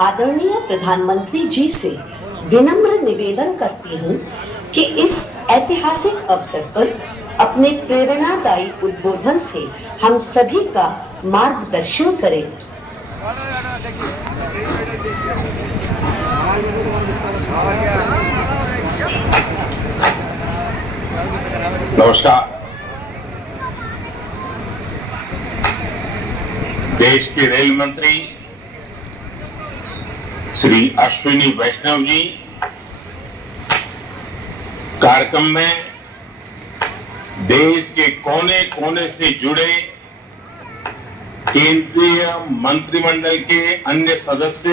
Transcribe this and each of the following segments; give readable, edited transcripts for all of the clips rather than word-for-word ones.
आदरणीय प्रधानमंत्री जी से विनम्र निवेदन करती हूं कि इस ऐतिहासिक अवसर पर अपने प्रेरणादायी उद्बोधन से हम सभी का मार्गदर्शन करें। नमस्कार। देश के रेल मंत्री श्री अश्विनी वैष्णव जी कार्यक्रम में देश के कोने कोने से जुड़े केंद्रीय मंत्रिमंडल के अन्य सदस्य,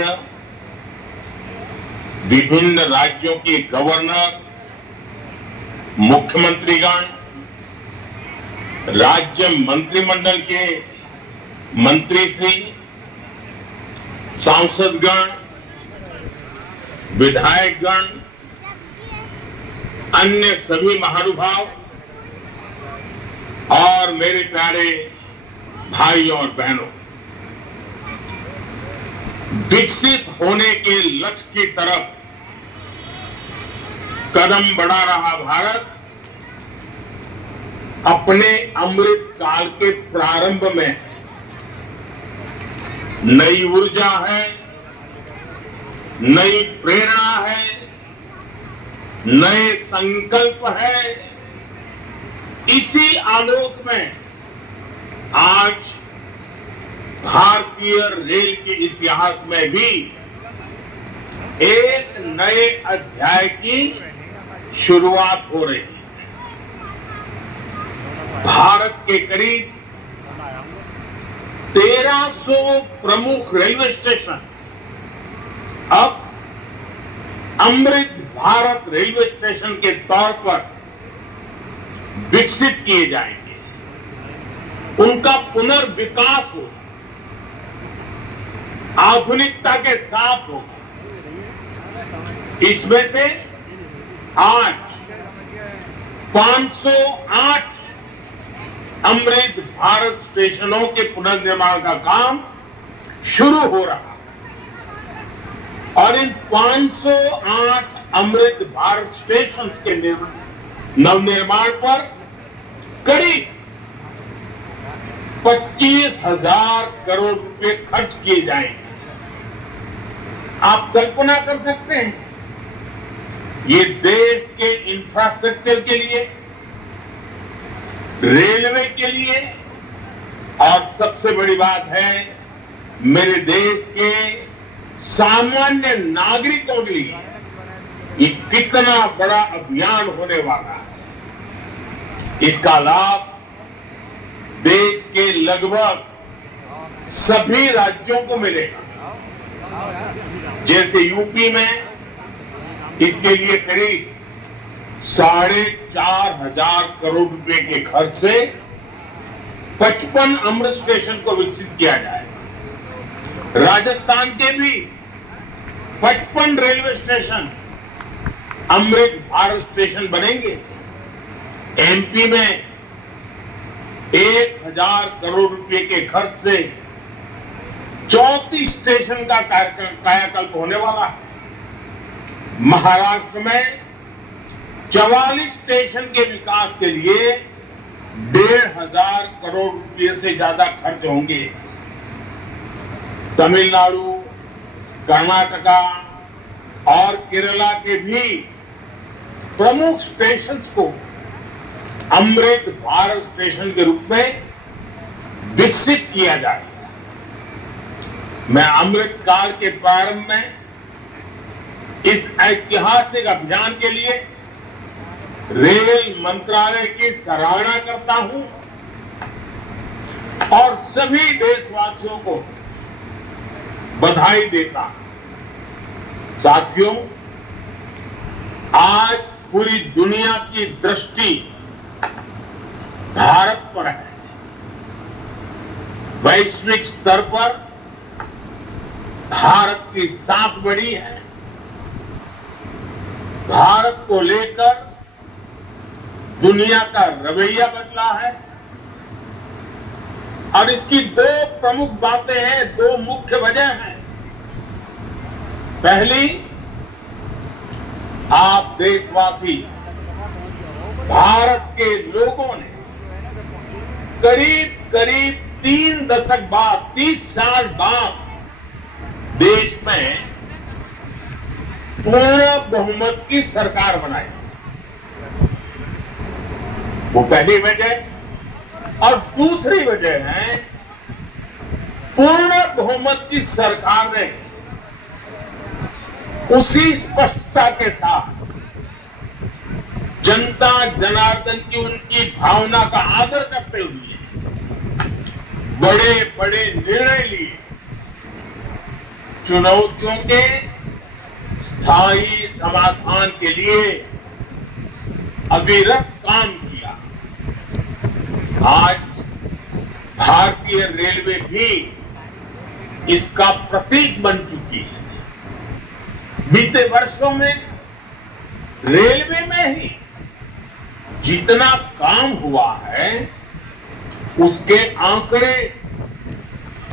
विभिन्न राज्यों के गवर्नर, मुख्यमंत्रीगण, राज्य मंत्रिमंडल के मंत्रीश्री, सांसदगण, विधायकगण, अन्य सभी महानुभाव और मेरे प्यारे भाइयों और बहनों, विकसित होने के लक्ष्य की तरफ कदम बढ़ा रहा भारत अपने अमृत काल के प्रारंभ में नई ऊर्जा है, नई प्रेरणा है, नए संकल्प है। इसी आलोक में आज भारतीय रेल के इतिहास में भी एक नए अध्याय की शुरुआत हो रही है। भारत के करीब 1300 प्रमुख रेलवे स्टेशन अब अमृत भारत रेलवे स्टेशन के तौर पर विकसित किए जाएंगे, उनका पुनर्विकास होगा, आधुनिकता के साथ होगा। इसमें से आज 508 अमृत भारत स्टेशनों के पुनर्निर्माण का काम शुरू हो रहा है और इन 508 अमृत भारत स्टेशन के नवनिर्माण पर करीब 25,000 करोड़ रुपए खर्च किए जाएंगे। आप कल्पना कर सकते हैं, ये देश के इंफ्रास्ट्रक्चर के लिए, रेलवे के लिए और सबसे बड़ी बात है मेरे देश के सामान्य नागरिकों के लिए ये कितना बड़ा अभियान होने वाला है। इसका लाभ देश के लगभग सभी राज्यों को मिलेगा। जैसे यूपी में इसके लिए करीब 4,500 करोड़ रुपए के खर्च से 55 अमृत स्टेशन को विकसित किया जाएगा। राजस्थान के भी 55 railway station Amrit Bharat station बनेंगे। एमपी में 1,000 करोड़ रुपए के खर्च से 34 स्टेशन का कायाकल्प होने वाला है। महाराष्ट्र में 44 स्टेशन के विकास के लिए 1,500 करोड़ रुपए से ज्यादा खर्च होंगे। तमिलनाडु, कर्नाटका और केरला के भी प्रमुख स्टेशंस को अमृत भारत स्टेशन के रूप में विकसित किया जाएगा। मैं अमृत काल के प्रारंभ में इस ऐतिहासिक अभियान के लिए रेल मंत्रालय की सराहना करता हूं और सभी देशवासियों को बधाई देता हूं। साथियों, आज पूरी दुनिया की दृष्टि भारत पर है। वैश्विक स्तर पर भारत की साख बढ़ी है। भारत को लेकर दुनिया का रवैया बदला है और इसकी दो प्रमुख बातें हैं, दो मुख्य वजह हैं। पहली, आप देशवासी, भारत के लोगों ने करीब करीब 3 दशक बाद, 30 साल बाद देश में पूर्ण बहुमत की सरकार बनाई। वो पहली वजह। और दूसरी वजह है, पूर्ण बहुमत की सरकार ने उसी स्पष्टता के साथ जनता जनार्दन की उनकी भावना का आदर करते हुए बड़े बड़े निर्णय लिए, चुनौतियों के स्थायी समाधान के लिए अविरत काम किया। आज भारतीय रेलवे भी इसका प्रतीक बन चुकी है। बीते वर्षों में रेलवे में ही जितना काम हुआ है, उसके आंकड़े,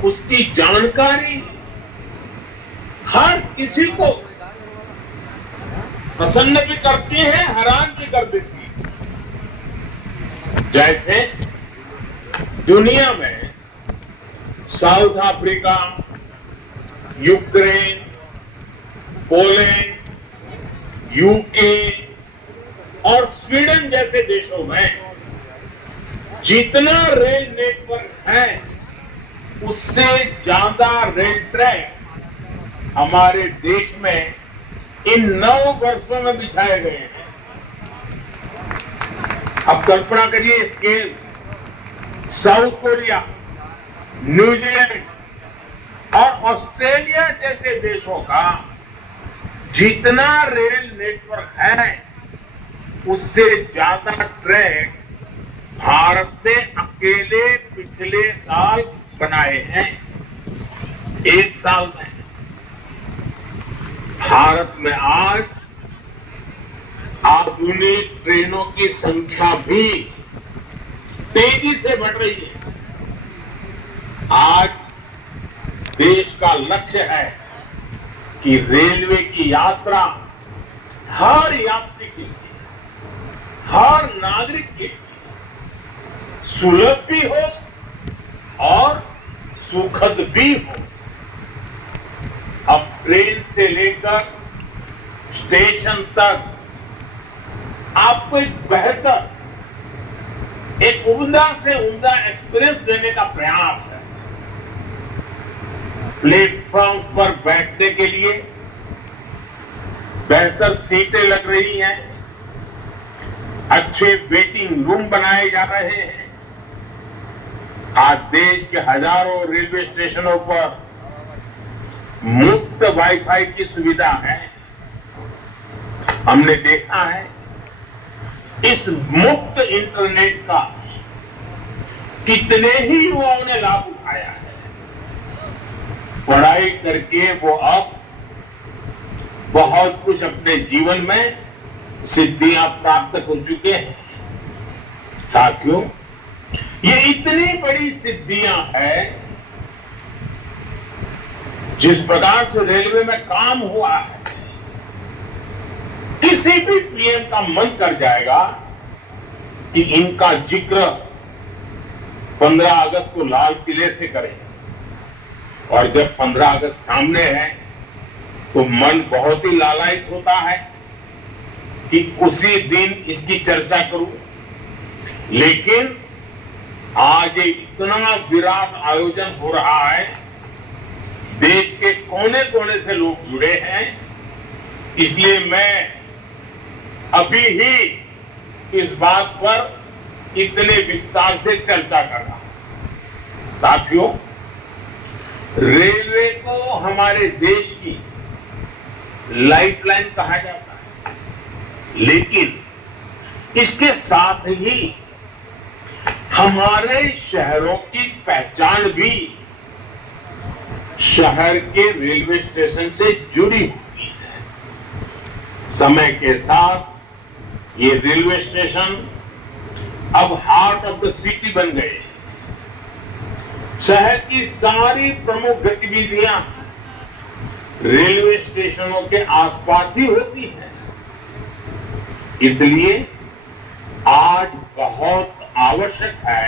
उसकी जानकारी हर किसी को प्रसन्न भी करती है, हैरान भी कर देती है। जैसे दुनिया में south Africa, Ukraine, Poland, UK और स्वीडन जैसे देशों में जितना रेल नेटवर्क है, उससे ज्यादा रेल ट्रैक हमारे देश में इन 9 वर्षों में बिछाए गए हैं। अब कल्पना करिए स्केल। साउथ कोरिया, न्यूजीलैंड और ऑस्ट्रेलिया जैसे देशों का जितना रेल नेटवर्क है, उससे ज्यादा ट्रैक भारत ने अकेले पिछले साल बनाए हैं। 1 साल में भारत में आज आधुनिक ट्रेनों की संख्या भी तेजी से बढ़ रही है। आज देश का लक्ष्य है कि रेलवे की यात्रा हर यात्री के लिए, हर नागरिक के लिए सुलभ भी हो और सुखद भी हो। अब ट्रेन से लेकर स्टेशन तक आपको एक बेहतर, एक उम्दा से उम्दा एक्सपीरियंस देने का प्रयास है। प्लेटफॉर्म पर बैठने के लिए बेहतर सीटें लग रही हैं, अच्छे वेटिंग रूम बनाए जा रहे हैं। आज देश के हजारों रेलवे स्टेशनों पर मुफ्त वाईफाई की सुविधा है। हमने देखा है इस मुफ्त इंटरनेट का कितने ही युवाओं ने लाभ उठाया है। पढ़ाई करके वो अब बहुत कुछ अपने जीवन में सिद्धियां प्राप्त कर चुके हैं। साथियों, ये इतनी बड़ी सिद्धियां हैं, जिस प्रकार से रेलवे में काम हुआ है, किसी भी पीएम का मन कर जाएगा कि इनका जिक्र 15 अगस्त को लाल किले से करें। और जब 15 अगस्त सामने है तो मन बहुत ही लालायित होता है कि उसी दिन इसकी चर्चा करूं। लेकिन आज ये इतना विराट आयोजन हो रहा है, देश के कोने कोने से लोग जुड़े हैं, इसलिए मैं अभी ही इस बात पर इतने विस्तार से चर्चा कर रहा हूं। साथियों, रेलवे को हमारे देश की लाइफलाइन कहा जाता है, लेकिन इसके साथ ही हमारे शहरों की पहचान भी शहर के रेलवे स्टेशन से जुड़ी होती है। समय के साथ ये रेलवे स्टेशन अब हार्ट ऑफ द सिटी बन गए। शहर की सारी प्रमुख गतिविधियां रेलवे स्टेशनों के आसपास ही होती है। इसलिए आज बहुत आवश्यक है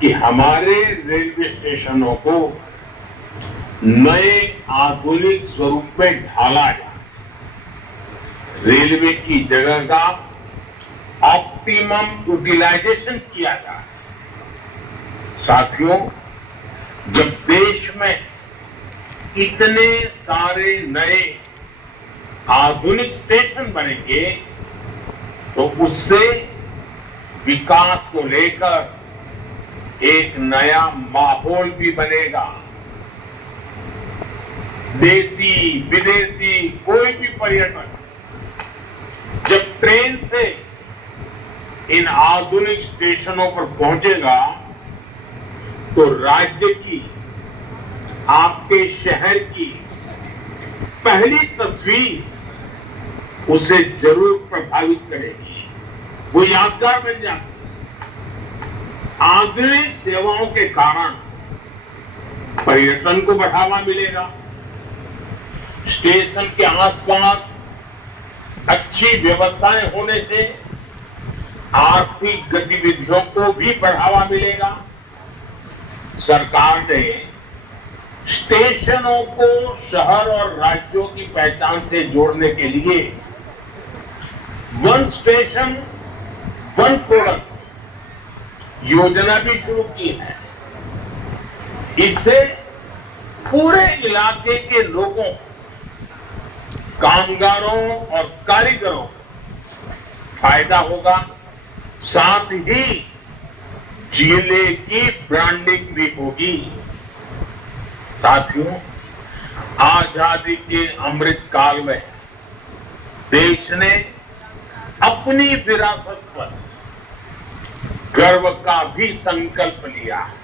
कि हमारे रेलवे स्टेशनों को नए आधुनिक स्वरूप में ढाला जाए, रेलवे की जगह का ऑप्टिमम यूटिलाइजेशन किया जाए। साथियों, जब देश में इतने सारे नए आधुनिक स्टेशन बनेंगे तो उससे विकास को लेकर एक नया माहौल भी बनेगा। देसी विदेशी कोई भी पर्यटक जब ट्रेन से इन आधुनिक स्टेशनों पर पहुंचेगा तो राज्य की, आपके शहर की पहली तस्वीर उसे जरूर प्रभावित करेगी, वो यादगार बन जाती है। आधुनिक सेवाओं के कारण पर्यटन को बढ़ावा मिलेगा, स्टेशन के आसपास अच्छी व्यवस्थाएं होने से आर्थिक गतिविधियों को भी बढ़ावा मिलेगा। सरकार ने स्टेशनों को शहर और राज्यों की पहचान से जोड़ने के लिए वन स्टेशन वन प्रोडक्ट योजना भी शुरू की है। इससे पूरे इलाके के लोगों, कामगारों और कारीगरों को फायदा होगा, साथ ही जिले की ब्रांडिंग भी होगी। साथियों, आजादी के अमृत काल में देश ने अपनी विरासत पर गर्व का भी संकल्प लिया है।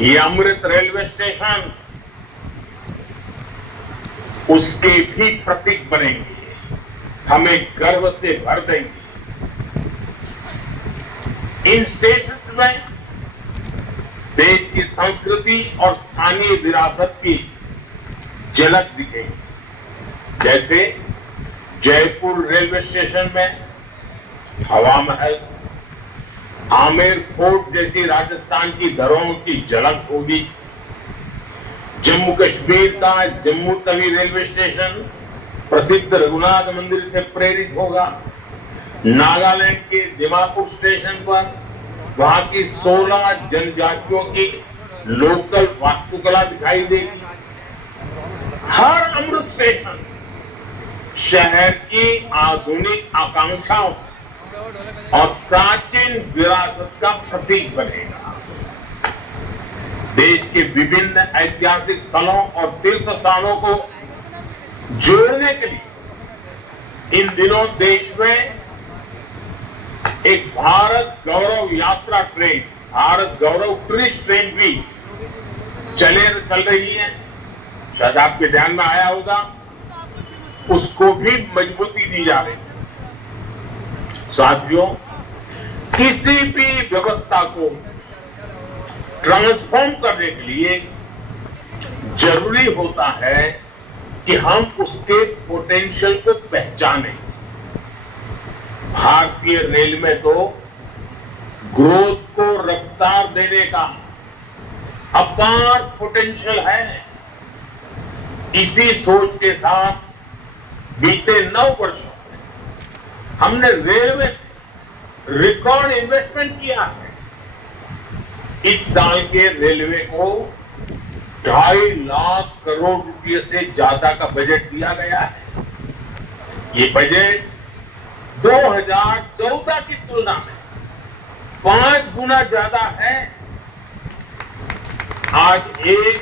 ये अमृत रेलवे स्टेशन उसके भी प्रतीक बनेंगे, हमें गर्व से भर देंगे। इन स्टेशंस में देश की संस्कृति और स्थानीय विरासत की झलक दिखेगी। जैसे जयपुर रेलवे स्टेशन में हवा महल, आमेर फोर्ट जैसी राजस्थान की धरोहरों की झलक होगी। जम्मू कश्मीर का जम्मू तवी रेलवे स्टेशन प्रसिद्ध रघुनाथ मंदिर से प्रेरित होगा। नागालैंड के दिमापुर स्टेशन पर वहां की 16 जनजातियों की लोकल वास्तुकला दिखाई देगी। हर अमृत स्टेशन शहर की आधुनिक आकांक्षाओं और प्राचीन विरासत का प्रतीक बनेगा। देश के विभिन्न ऐतिहासिक स्थलों और तीर्थ स्थानों को जोड़ने के लिए इन दिनों देश में एक भारत गौरव यात्रा ट्रेन, भारत गौरव टूरिस्ट ट्रेन भी चल रही है। शायद आपके ध्यान में आया होगा, उसको भी मजबूती दी जा रही है। साथियों, किसी भी व्यवस्था को ट्रांसफॉर्म करने के लिए जरूरी होता है कि हम उसके पोटेंशियल को पहचानें। भारतीय रेल में तो ग्रोथ को रफ्तार देने का अपार पोटेंशियल है। इसी सोच के साथ बीते 9 वर्षों में हमने रेल में रिकॉर्ड इन्वेस्टमेंट किया है। इस साल के रेलवे को 2.5 लाख करोड़ रुपए से ज्यादा का बजट दिया गया है। ये बजट 2014 की तुलना में 5 गुना ज्यादा है। आज एक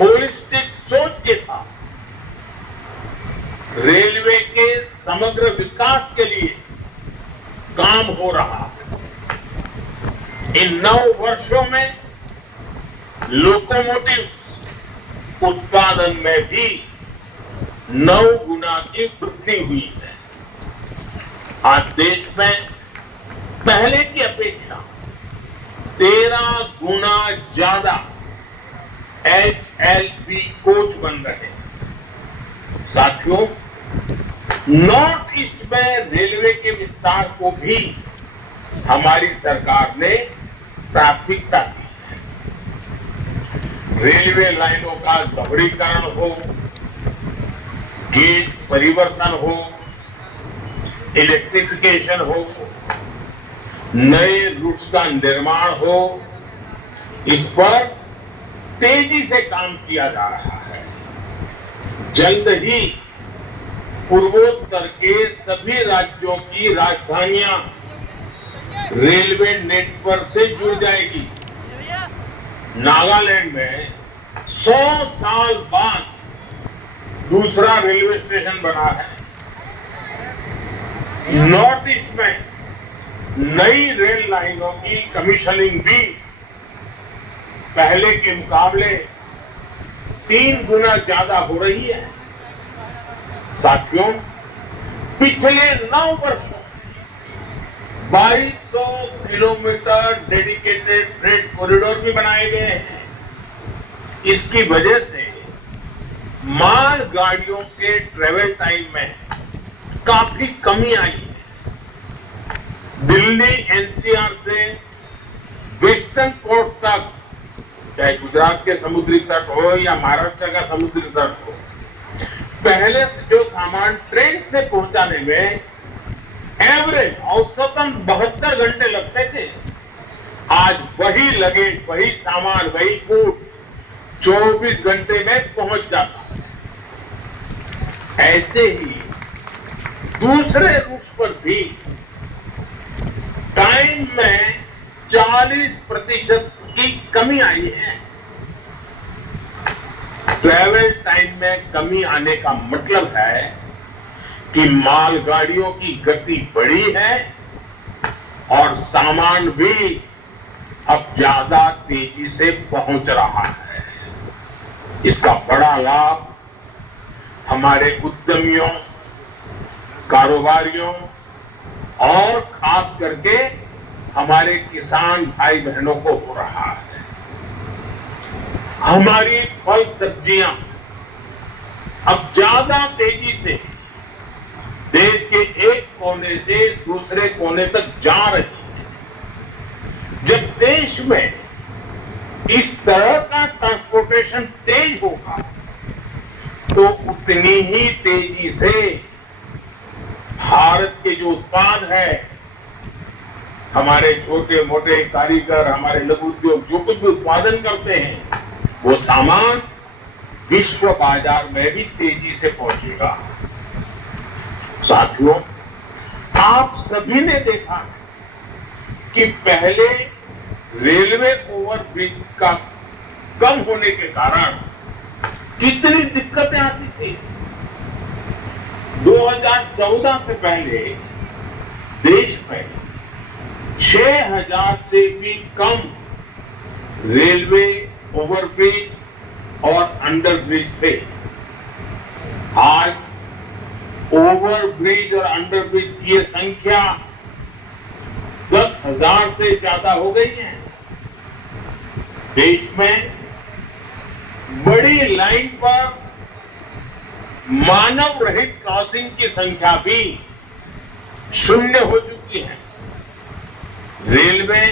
होलिस्टिक सोच के साथ रेलवे के समग्र विकास के लिए काम हो रहा है। इन 9 वर्षों में लोकोमोटिव्स उत्पादन में भी 9 गुना की वृद्धि हुई है। आज देश में पहले की अपेक्षा 13 गुना ज्यादा एच एलपी कोच बन रहे हैं। साथियों, नॉर्थ ईस्ट में रेलवे के विस्तार को भी हमारी सरकार ने प्राथमिकता दी है। रेलवे लाइनों का दोहरीकरण हो, गेज परिवर्तन हो, इलेक्ट्रिफिकेशन हो, नए रूट्स का निर्माण हो, इस पर तेजी से काम किया जा रहा है। जल्द ही पूर्वोत्तर के सभी राज्यों की राजधानियां रेलवे नेटवर्क से जुड़ जाएगी। नागालैंड में 100 साल बाद दूसरा रेलवे स्टेशन बना है। नॉर्थ ईस्ट में नई रेल लाइनों की कमीशनिंग भी पहले के मुकाबले 3 गुना ज्यादा हो रही है। साथियों, पिछले 9 वर्षों 2200 किलोमीटर डेडिकेटेड फ्रेट कॉरिडोर भी बनाए गए हैं। इसकी वजह से माल गाड़ियों के ट्रेवल टाइम में काफी कमी आई है। दिल्ली एनसीआर से वेस्टर्न कोस्ट तक, चाहे गुजरात के समुद्री तट हो या महाराष्ट्र का समुद्री तट हो, पहले से जो सामान ट्रेन से पहुंचाने में एवरेज औसतन 72 घंटे लगते थे, आज वही लगेज, वही सामान, वही कूट 24 घंटे में पहुंच जाता है। ऐसे ही दूसरे रूट्स पर भी टाइम में 40% की कमी आई है। ट्रैवल टाइम में कमी आने का मतलब है कि मालगाड़ियों की गति बढ़ी है और सामान भी अब ज्यादा तेजी से पहुंच रहा है। इसका बड़ा लाभ हमारे उद्यमियों, कारोबारियों और खास करके हमारे किसान भाई बहनों को हो रहा है। हमारी फल सब्जियां अब ज्यादा तेजी से देश के एक कोने से दूसरे कोने तक जा रही है। जब देश में इस तरह का ट्रांसपोर्टेशन तेज होगा तो उतनी ही तेजी से भारत के जो उत्पाद है, हमारे छोटे मोटे कारीगर, हमारे लघु उद्योग जो कुछ भी उत्पादन करते हैं, वो सामान विश्व बाजार में भी तेजी से पहुंचेगा। साथियों, आप सभी ने देखा कि पहले रेलवे ओवरब्रिज का कम होने के कारण कितनी दिक्कतें आती थी। 2014 से पहले देश में 6000 से भी कम रेलवे ओवरब्रिज और अंडरब्रिज थे। आज ओवरब्रिज और अंडरब्रिज की ये संख्या 10,000 से ज्यादा हो गई है। देश में बड़ी लाइन पर मानव रहित क्रॉसिंग की संख्या भी 0 हो चुकी है। रेलवे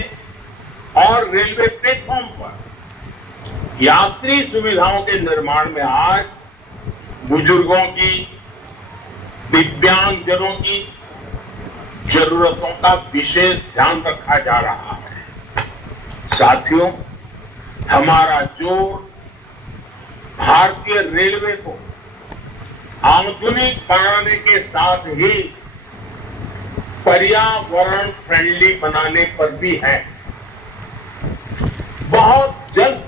और रेलवे प्लेटफॉर्म पर यात्री सुविधाओं के निर्माण में आज बुजुर्गों की, दिव्यांगजनों की जरूरतों का विशेष ध्यान रखा जा रहा है। साथियों, हमारा जोर भारतीय रेलवे को आधुनिक बनाने के साथ ही पर्यावरण फ्रेंडली बनाने पर भी है। बहुत जल्द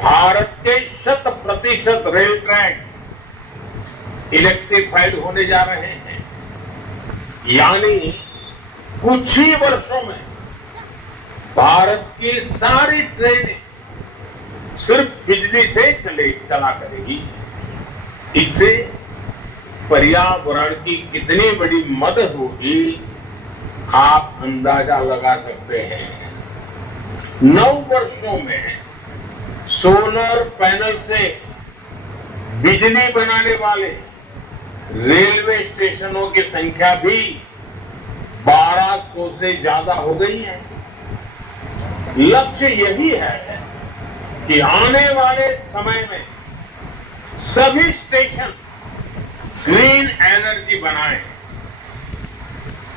भारत के 100% रेल ट्रैक्स इलेक्ट्रिफाइड होने जा रहे हैं। यानी कुछ ही वर्षों में भारत की सारी ट्रेनें सिर्फ बिजली से चला करेगी। इससे पर्यावरण की कितनी बड़ी मदद होगी, आप अंदाजा लगा सकते हैं। 9 वर्षों में सोलर पैनल से बिजली बनाने वाले रेलवे स्टेशनों की संख्या भी 1200 से ज्यादा हो गई है। लक्ष्य यही है कि आने वाले समय में सभी स्टेशन ग्रीन एनर्जी बनाएं।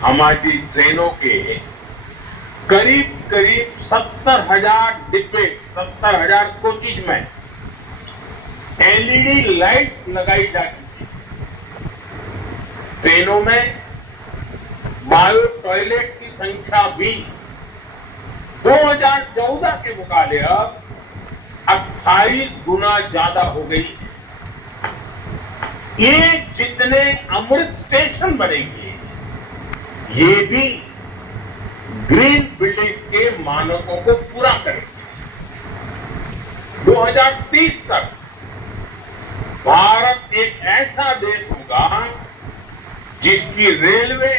हमारी ट्रेनों के करीब करीब 70,000 डिब्बे, 70,000 कोचेज में एलईडी लाइट्स लगाई जाती है। ट्रेनों में बायो टॉयलेट की संख्या भी 2014 के मुकाबले अब 28 गुना ज्यादा हो गई है। ये जितने अमृत स्टेशन बनेंगे ये भी ग्रीन बिल्डिंग्स के मानकों को पूरा करेंगे। 2030 तक भारत एक ऐसा देश होगा जिसकी रेलवे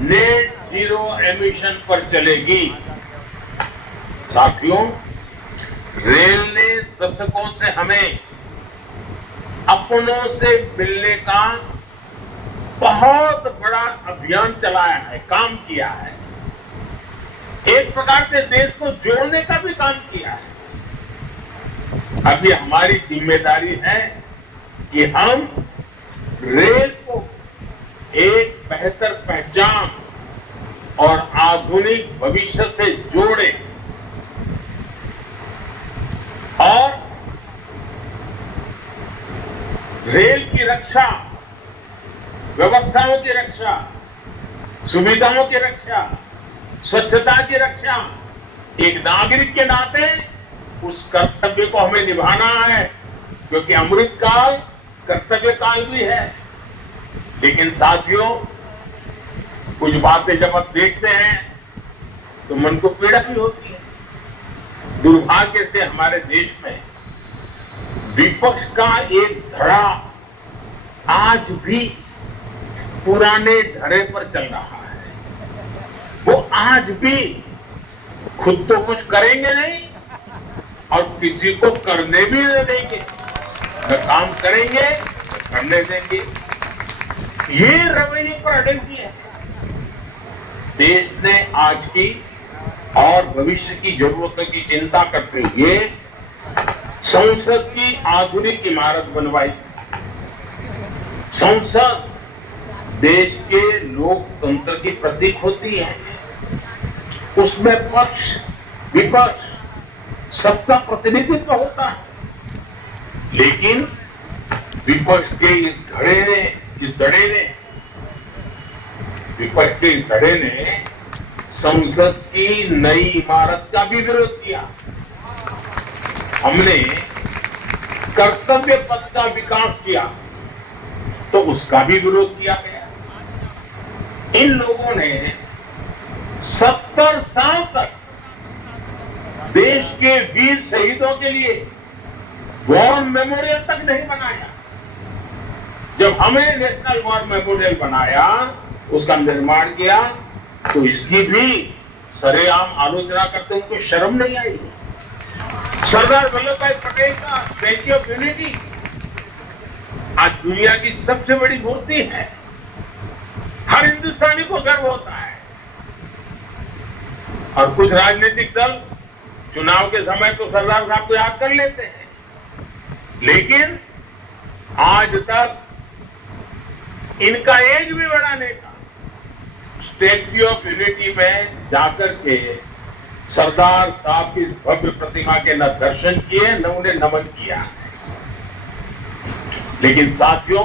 नेट जीरो एमिशन पर चलेगी। साथियों, रेल ने दशकों से हमें अपनों से मिलने का बहुत बड़ा अभियान चलाया है, काम किया है। एक प्रकार से देश को जोड़ने का भी काम किया है। अभी हमारी जिम्मेदारी है कि हम रेल को एक बेहतर पहचान और आधुनिक भविष्य से जोड़ें और रेल की रक्षा, व्यवस्थाओं की रक्षा, सुविधाओं की रक्षा, स्वच्छता की रक्षा एक नागरिक के नाते उस कर्तव्य को हमें निभाना है, क्योंकि अमृत काल कर्तव्य काल भी है। लेकिन साथियों, कुछ बातें जब आप देखते हैं तो मन को पीड़ा भी होती है। दुर्भाग्य से हमारे देश में विपक्ष का एक धड़ा आज भी पुराने धरे पर चल रहा है। वो आज भी खुद तो कुछ करेंगे नहीं और किसी को करने भी नहीं देंगे। न काम करेंगे न करने देंगे। ये रवैये पर अड़ंगी है। देश ने आज की और भविष्य की जरूरतों की चिंता करते हुए संसद की आधुनिक इमारत बनवाई। संसद देश के लोकतंत्र की प्रतीक होती है। उसमें पक्ष विपक्ष सबका प्रतिनिधित्व होता है। लेकिन विपक्ष के इस धड़े ने संसद की नई इमारत का भी विरोध किया। हमने कर्तव्य पथ का विकास किया तो उसका भी विरोध किया गया। इन लोगों ने 70 साल तक देश के वीर शहीदों के लिए वॉर मेमोरियल तक नहीं बनाया। जब हमें नेशनल वॉर मेमोरियल बनाया, उसका निर्माण किया, तो इसकी भी सरेआम आलोचना करते उनको शर्म नहीं आई। सरदार वल्लभ भाई पटेल का स्टैच्यू ऑफ यूनिटी आज दुनिया की सबसे बड़ी मूर्ति है। हर हिंदुस्तानी को गर्व होता है। और कुछ राजनीतिक दल चुनाव के समय तो सरदार साहब को याद कर लेते हैं, लेकिन आज तक इनका एक भी बड़ा नेता स्टैच्यू ऑफ यूनिटी में जाकर के सरदार साहब की भव्य प्रतिमा के न दर्शन किए न उन्हें नमन किया। लेकिन साथियों,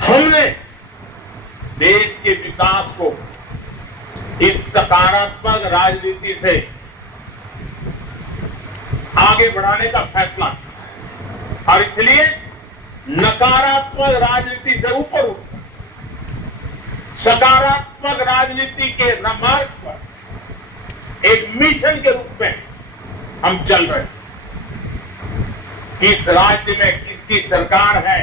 हमने देश के विकास को इस सकारात्मक राजनीति से आगे बढ़ाने का फैसला किया और इसलिए नकारात्मक राजनीति से ऊपर उठ सकारात्मक राजनीति के मार्ग पर एक मिशन के रूप में हम चल रहे हैं। किस राज्य में किसकी सरकार है,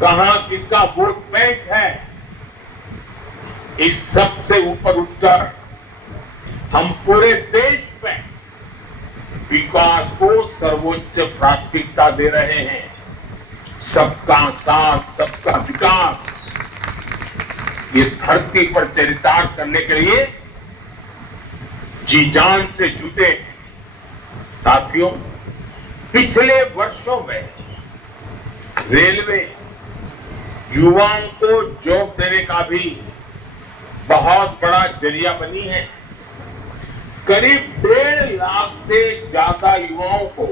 कहां किसका वोट बैंक है, इस सब से ऊपर उठकर हम पूरे देश में विकास को सर्वोच्च प्राथमिकता दे रहे हैं। सबका साथ, सबका विकास, ये धरती पर चरितार्थ करने के लिए जी जान से जुटे हैं। साथियों, पिछले वर्षों में रेलवे युवाओं को जॉब देने का भी बहुत बड़ा जरिया बनी है। करीब 1.5 लाख से ज्यादा युवाओं को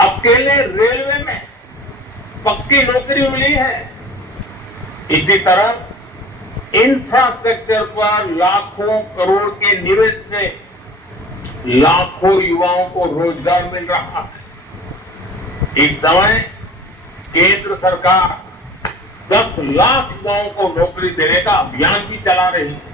अकेले रेलवे में पक्की नौकरी मिली है। इसी तरह इंफ्रास्ट्रक्चर पर लाखों करोड़ के निवेश से लाखों युवाओं को रोजगार मिल रहा है। इस समय केंद्र सरकार 10 लाख युवाओं को नौकरी देने का अभियान भी चला रही है।